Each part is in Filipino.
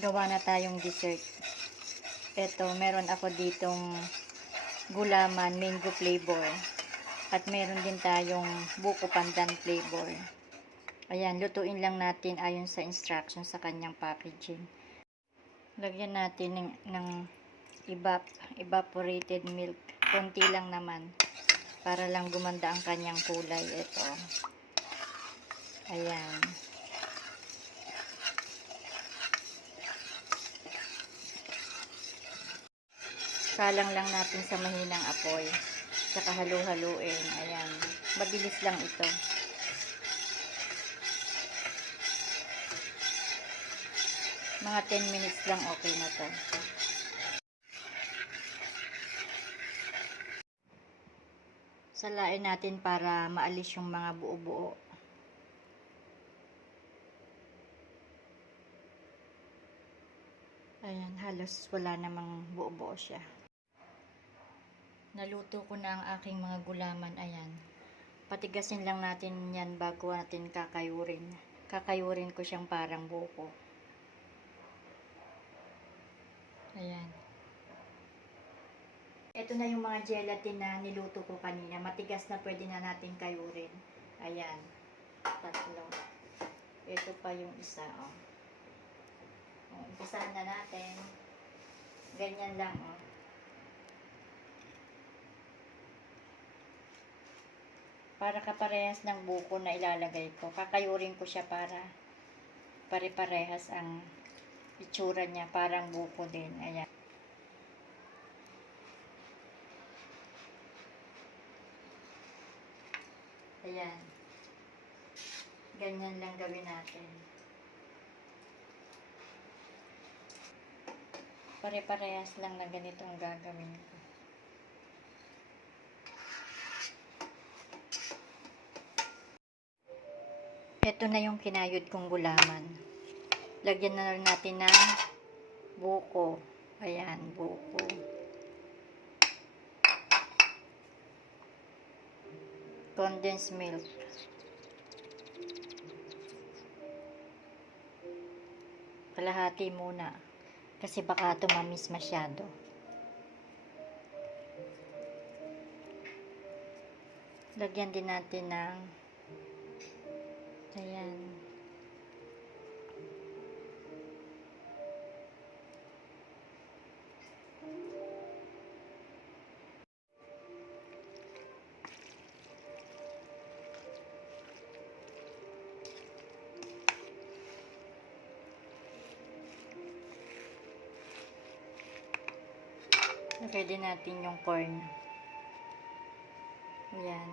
gawa na tayong dessert. Ito, meron ako ditong gulaman, mango flavor. At meron din tayong buko pandan flavor. Ayan, lutuin lang natin ayon sa instruction sa kanyang packaging. Lagyan natin ng evaporated milk. Konti lang naman. Para lang gumanda ang kanyang kulay. Ito. Ayan. Salang lang natin sa mahinang apoy. Saka halu-haluin. Ayan. Mabilis lang ito. Mga 10 minutes lang okay na to. Salain natin para maalis yung mga buo-buo. Ayan, halos wala namang buo-buo siya. Naluto ko na ang aking mga gulaman. Ayan. Patigasin lang natin yan bago natin kakayurin. Kakayurin ko siyang parang buko. Ayan. Ito na yung mga gelatin na niluto ko kanina. Matigas na, pwede na natin kayurin. Ayan. Tatlo. Ito pa yung isa. Oh. Umpisahan na natin. Ganyan lang. Oh. Para kaparehas ng buko na ilalagay ko. Kakayurin ko siya para pare-parehas ang itsura niya. Parang buko din. Ayan. Ayan. Ganyan lang gawin natin. Pare-parehas lang na ganito ang gagawin ko. Ito na yung kinayod kong gulaman. Lagyan na rin natin ng buko. Ayan, buko. Condensed milk. Kalahati muna. Kasi baka tumamis masyado. Lagyan din natin ng ayan. Lagay din natin yung corn. Ayan.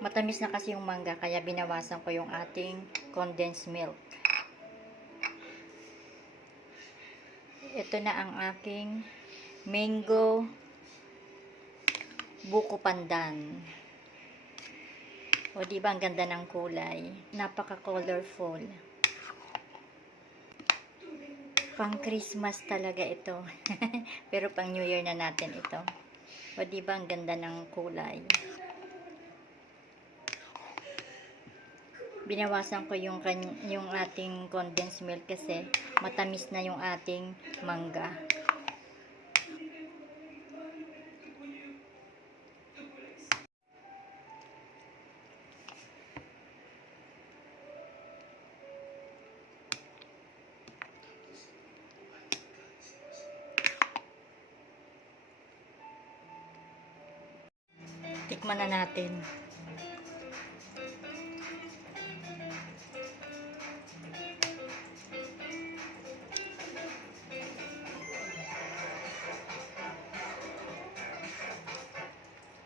Matamis na kasi yung mangga, kaya binawasan ko yung ating condensed milk. Ito na ang aking mango buko pandan. O diba ang ganda ng kulay? Napaka-colorful. Pang Christmas talaga ito. Pero pang New Year na natin ito. O diba ang ganda ng kulay? Binawasan ko yung ating condensed milk kasi matamis na yung ating mangga. Tikman na natin.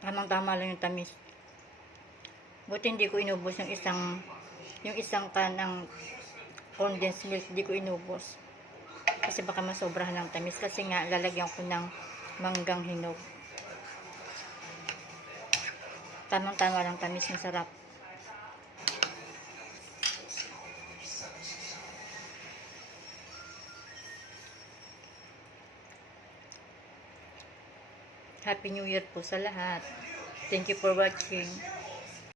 Tamang-tama lang yung tamis. Buti hindi ko inubos yung isang can ng condensed milk. Hindi ko inubos. Kasi baka masobrahan ng tamis. Kasi nga, lalagyan ko ng manggang hinog. Tamang-tama lang tamis. Ang sarap. Happy New Year po sa lahat. Thank you for watching.